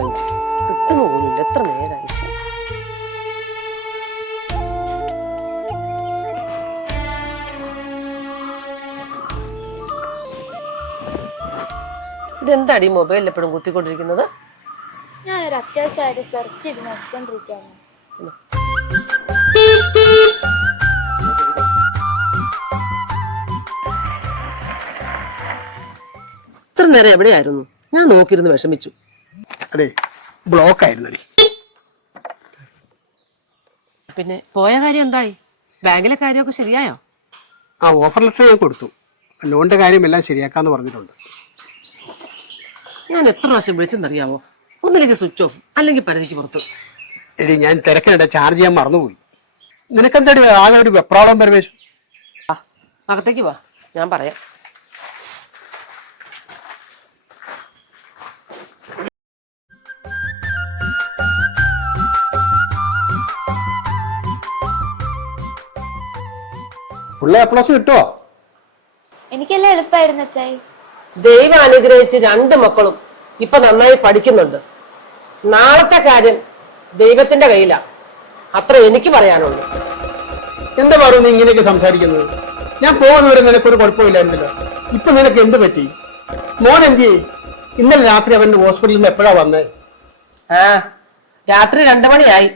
ഒന്നില്ല കിട്ടുന്നു പോലുമില്ല. എത്ര നേരമായി ശ്ശെ. ഇതെന്താടി മൊബൈലിൽ എപ്പോഴും കുത്തിക്കൊണ്ടിരിക്കുന്നത്? ഞാൻ ഒരു അത്യാവശ്യമായിട്ട് സെർച്ച് ചെയ്ത് നോക്കിക്കൊണ്ടിരിക്കുകയാണ്. ഇത്ര നേരം എവിടെയായിരുന്നു? ഞാൻ നോക്കിയിരുന്ന് വിഷമിച്ചു. അതെ ബ്ലോക്ക് ആയിരുന്നടി പിന്നെ പോയ കാര്യം എന്തായി? ബാങ്കിലെ കാര്യമൊക്കെ ശരിയായോ? ആ ഓഫർ ലെറ്റർ ഞാൻ കൊടുത്തു. ലോണിന്റെ കാര്യം എല്ലാം ശരിയാക്കാന്ന് പറഞ്ഞിട്ടുണ്ട്. ഞാൻ എത്ര പ്രാവശ്യം വിളിച്ചെന്നറിയാവോ? ഒന്നിലേക്ക് സ്വിച്ച് ഓഫ് അല്ലെങ്കിൽ പരിധിക്ക് പുറത്ത്. എടി ഞാൻ തിരക്കിനിടെ ചാർജ് ചെയ്യാൻ മറന്നുപോയി. നിനക്കെന്താടി ആകെ ഒരു വെപ്രാളം പരമേശ്വരം അകത്തേക്ക് വാ ഞാൻ പറയാം. പുള്ള എ പ്ലസ് കിട്ടുമോ എനിക്കെല്ലാം എളുപ്പമായിരുന്നു അച്ചായി. ദൈവം അനുഗ്രഹിച്ച് രണ്ട് മക്കളും ഇപ്പൊ നന്നായി പഠിക്കുന്നുണ്ട്. നാളത്തെ കാര്യം ദൈവത്തിന്റെ കയ്യിലാ. അത്ര എനിക്ക് പറയാനുള്ളൂ. എന്താ പറഞ്ഞു നീ ഇങ്ങനെയൊക്കെ സംസാരിക്കുന്നത്? ഞാൻ പോകുന്നവരെ നിനക്കൊരു കുഴപ്പമില്ലായിരുന്നല്ലോ. ഇപ്പൊ നിനക്ക് എന്ത് പറ്റി? മോൻ എന്ത് ചെയ്യും? ഇന്നലെ രാത്രി അവന്റെ ഹോസ്പിറ്റലിൽ നിന്ന് എപ്പോഴാ വന്നേ? ആ രാത്രി രണ്ടു മണിയായി.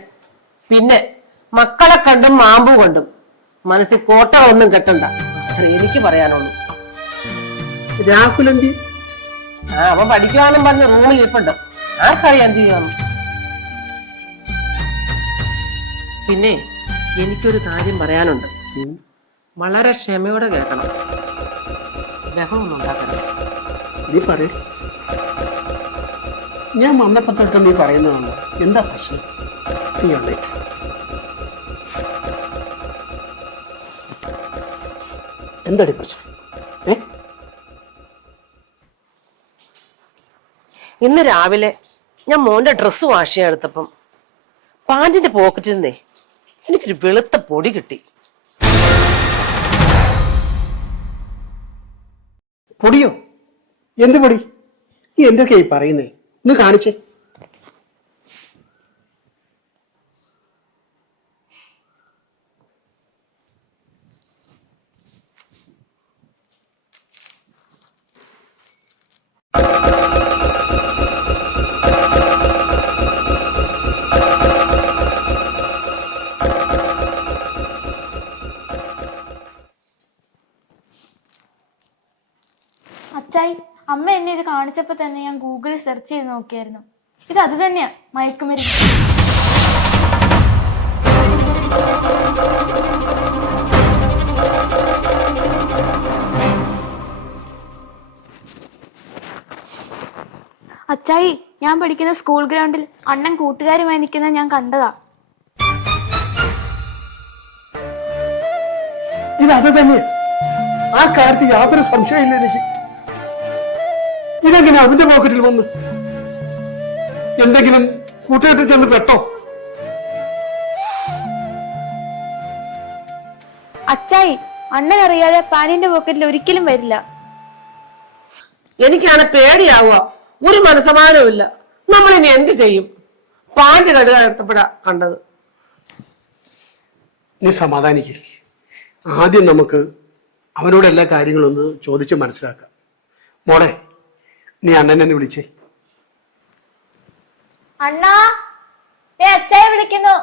പിന്നെ മക്കളെ കണ്ടും മാമ്പു കണ്ടും. മനസ്സിൽ കോട്ടകളൊന്നും കെട്ടണ്ട. അത്ര എനിക്ക് പറയാനുള്ളൂ. രാഹുൽ എന്ത് ആ അവൻ പഠിക്കുവാന്നും പറഞ്ഞ റൂമിൽ ഇരിപ്പുണ്ട്. ആർക്കറിയാൻ ചെയ്യാന്ന്? പിന്നെ എനിക്കൊരു കാര്യം പറയാനുണ്ട്. വളരെ ക്ഷമയോടെ കേൾക്കണം. ബഹളമൊന്നും ഉണ്ടാക്കണം നീ പറയ. ഞാൻ വന്നപ്പോ തൊട്ട് നീ പറയുന്നതാണ് എന്താ പക്ഷേ നീ വന്നേ. എന്താടി പ്രശ്നം? ഏ? ഇന്ന് രാവിലെ ഞാൻ മോന്റെ ഡ്രസ്സ് വാഷ് ചെയ്യാൻ എടുത്തപ്പം പാന്റിന്റെ പോക്കറ്റിൽ നിന്നേ എനിക്കൊരു വെളുത്ത പൊടി കിട്ടി. പൊടിയോ? എന്ത് പൊടി? നീ എന്തൊക്കെയായി പറയുന്നേ? ഒന്ന് കാണിച്ചേ. കാണിച്ചപ്പോ തന്നെ ഞാൻ ഗൂഗിളിൽ സെർച്ച് ചെയ്ത് നോക്കിയായിരുന്നു. ഇത് അത് തന്നെയാ മയക്കുമരുന്ന്. അച്ചായി ഞാൻ പഠിക്കുന്ന സ്കൂൾ ഗ്രൗണ്ടിൽ അണ്ണൻ കൂട്ടുകാരുമായി നിൽക്കുന്നത് ഞാൻ കണ്ടതാ. ഇത് അത് തന്നെ. ആ കാര്യത്തിൽ യാതൊരു സംശയമില്ല എനിക്ക്. ഇതെങ്ങനെ അവന്റെ പോക്കറ്റിൽ വന്ന് എന്തെങ്കിലും കൂട്ടുകെട്ടിൽ ചെന്ന് പെട്ടോ? അച്ചായി അണ്ണൻ അറിയാതെ പാനിന്റെ പോക്കറ്റിൽ ഒരിക്കലും വരില്ല. എനിക്കാണ് പേടിയാവുക. ഒരു മനസമാനവും ഇല്ല. നമ്മൾ ഇനി എന്ത് ചെയ്യും? പാന്റ് കഴുകാൻ എടുത്തപ്പോഴാ കണ്ടത്. നീ സമാധാനിക്കുക ആദ്യം നമുക്ക് അവനോട് എല്ലാ കാര്യങ്ങളും ഒന്ന് ചോദിച്ച് മനസ്സിലാക്കാം. മോളെ നീ അണ്ണനെ ഒന്ന് വിളിച്ചേ. അണ്ണാ അച്ചായി വിളിക്കുന്നു.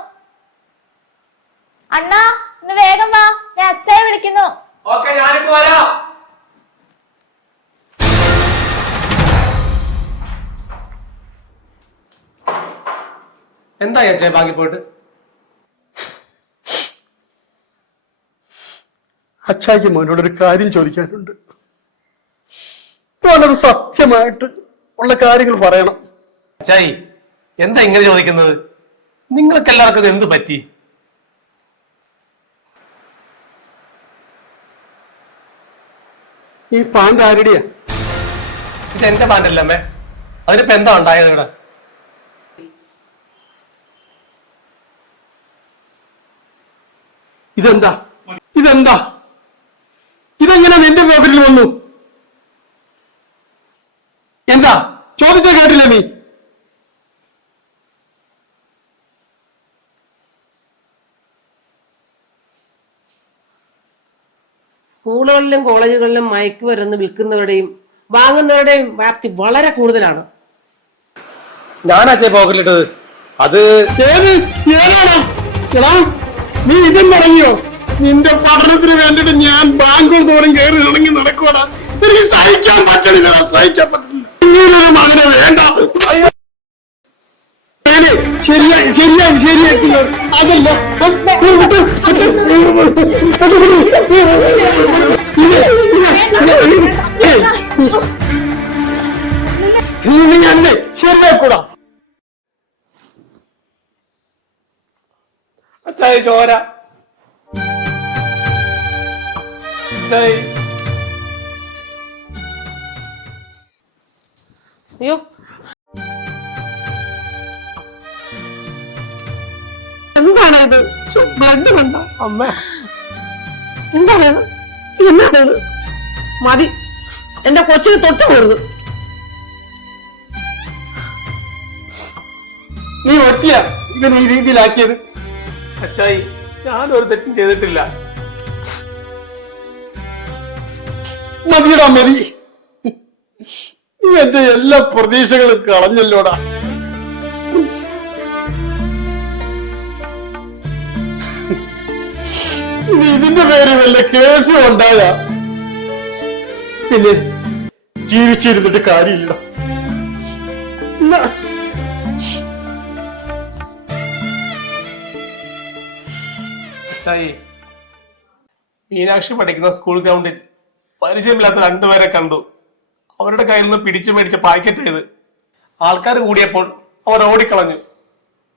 അണ്ണാ ഒന്ന് വേഗം വാ ഞാൻ അച്ചായി വിളിക്കുന്നു. ഓക്കെ ഞാനിപ്പോ വരാം. എന്താ ചേച്ചേ ബാക്കി പോയിട്ട് അച്ചായിക്ക് മോനോടൊരു കാര്യം ചോദിക്കാനുണ്ട്. വളരെ സത്യമായിട്ട് ഉള്ള കാര്യങ്ങൾ പറയണം. അച്ചായി എന്താ ഇങ്ങനെ ചോദിക്കുന്നത്? നിങ്ങൾക്ക് എല്ലാവർക്കും എന്ത് പറ്റി? ഈ പാണ്ട് ആരുടെയാ? ഇത് എന്റെ പാണ്ടല്ലേ അമ്മേ. അതിനിപ്പോ എന്താ ഉണ്ടായത് ഇവിടെ? ഇതെന്താ? ഇതെന്താ? ഇതെങ്ങനെ നിന്റെ പോക്കറ്റിൽ വന്നു എന്താ ചോദിച്ച കേട്ടില്ല നീ സ്കൂളുകളിലും കോളേജുകളിലും മയക്കുമരുന്ന് വിൽക്കുന്നവരുടെയും വാങ്ങുന്നവരുടെയും വ്യാപ്തി വളരെ കൂടുതലാണ്. ഞാനാച്ചേ പോക്കറ്റിലിട്ടത്. അത് നീ ഇതും തുടങ്ങിയോ നിന്റെ പഠനത്തിന് വേണ്ടിട്ട് ഞാൻ ബാംഗ്ലൂർ തോറും കയറി ഇറങ്ങി നടക്കുവാടാ. എനിക്ക് സഹിക്കാൻ പറ്റണില്ല സഹിക്കാൻ പറ്റുന്നില്ല ഇങ്ങനൊരു മകനെ വേണ്ട. ഞാൻ ശരിയായി ശരിയായി ശരിയാക്കില്ല. അതല്ല. ഞാനേ ശരിയാക്കൂടാ അച്ചായ. ചോര അയ്യോ. എന്താണ് ഇത് ബ്ലഡ് കണ്ട. അമ്മ. എന്താണ് ഇത് എന്നാണ് ഇത് മതി. എന്റെ കൊച്ചിന് തൊട്ട് പോരുത്. നീ ഒറ്റയാ ഇവൻ ഈ രീതിയിലാക്കിയത്? അച്ചായി ഞാനൊരു തെറ്റും ചെയ്തിട്ടില്ല. മതിയടാ മതി നീ എന്റെ എല്ലാ പ്രതീക്ഷകളും കളഞ്ഞല്ലോടാ. ഇതിന്റെ പേര് വല്ല കേസും ഉണ്ടായ? പിന്നെ ജീവിച്ചിരുന്നിട്ട് കാര്യമില്ല. മീനാക്ഷി പഠിക്കുന്ന സ്കൂൾ ഗ്രൗണ്ടിൽ പരിചയമില്ലാത്ത രണ്ടുപേരെ കണ്ടു. അവരുടെ കയ്യിൽ നിന്ന് പിടിച്ചു മേടിച്ച പാക്കറ്റ് ചെയ്ത് ആൾക്കാർ കൂടിയപ്പോൾ അവർ ഓടിക്കളഞ്ഞു.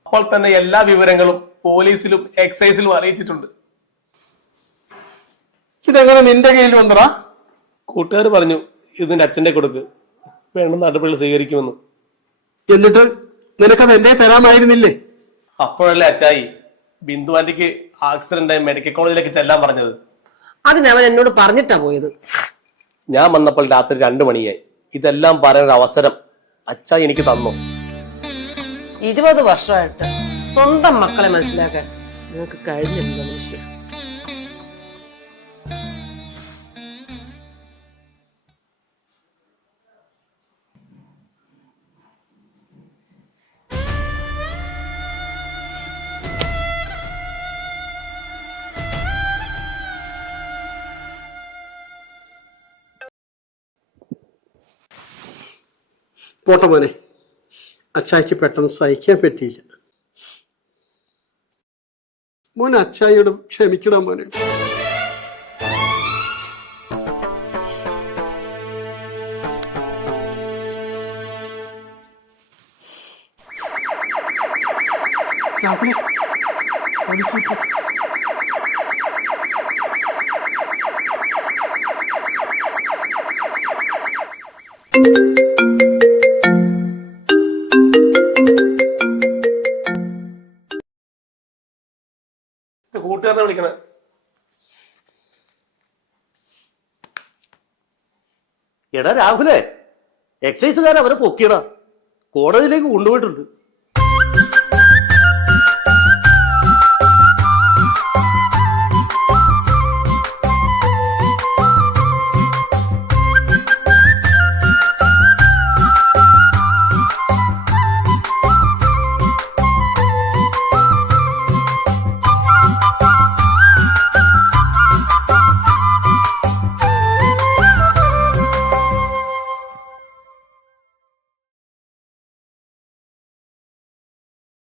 അപ്പോൾ തന്നെ എല്ലാ വിവരങ്ങളും പോലീസിലും എക്സൈസിലും അറിയിച്ചിട്ടുണ്ട്. ഇതെങ്ങനെ നിന്റെ കയ്യിൽ വന്നടാ കൂട്ടുകാർ പറഞ്ഞു ഇതിന്റെ അച്ഛന്റെ കൊടുക്ക്. വേണം നടപടികൾ സ്വീകരിക്കുമെന്ന്. എന്നിട്ട് നിനക്കത് എന്റെ തരാമായിരുന്നില്ലേ? അപ്പോഴല്ലേ അച്ചായി ബിന്ദു ആന്റിക്ക് ആക്സിഡന്റ് ആയി മെഡിക്കൽ കോളേജിലേക്ക് ചെല്ലാൻ പറഞ്ഞത്. അതിനവൻ എന്നോട് പറഞ്ഞിട്ടാ പോയത്. ഞാൻ വന്നപ്പോൾ രാത്രി രണ്ടു മണിയായി. ഇതെല്ലാം പറയാൻ അവസരം അച്ചായി എനിക്ക് തന്നു. ഇരുപത് വർഷമായിട്ട് സ്വന്തം മക്കളെ മനസ്സിലാക്കാൻ നിങ്ങൾക്ക് കഴിഞ്ഞില്ല മനുഷ്യ. പോട്ടെ മോനെ. അച്ചായിക്ക് പെട്ടെന്ന് സഹിക്കാൻ പറ്റിയില്ല. മോൻ അച്ചായിയോട് ക്ഷമിക്കണം മോനെ. രാഹുലേ, പോലീസ് ജീപ്പ്. കൂട്ടുകാരനെ വിളിക്കണേ. എടാ രാഹുലേ എക്സൈസുകാരൻ അവരെ പൊക്കിയടാ. കോടതിയിലേക്ക് കൊണ്ടുപോയിട്ടുണ്ട്.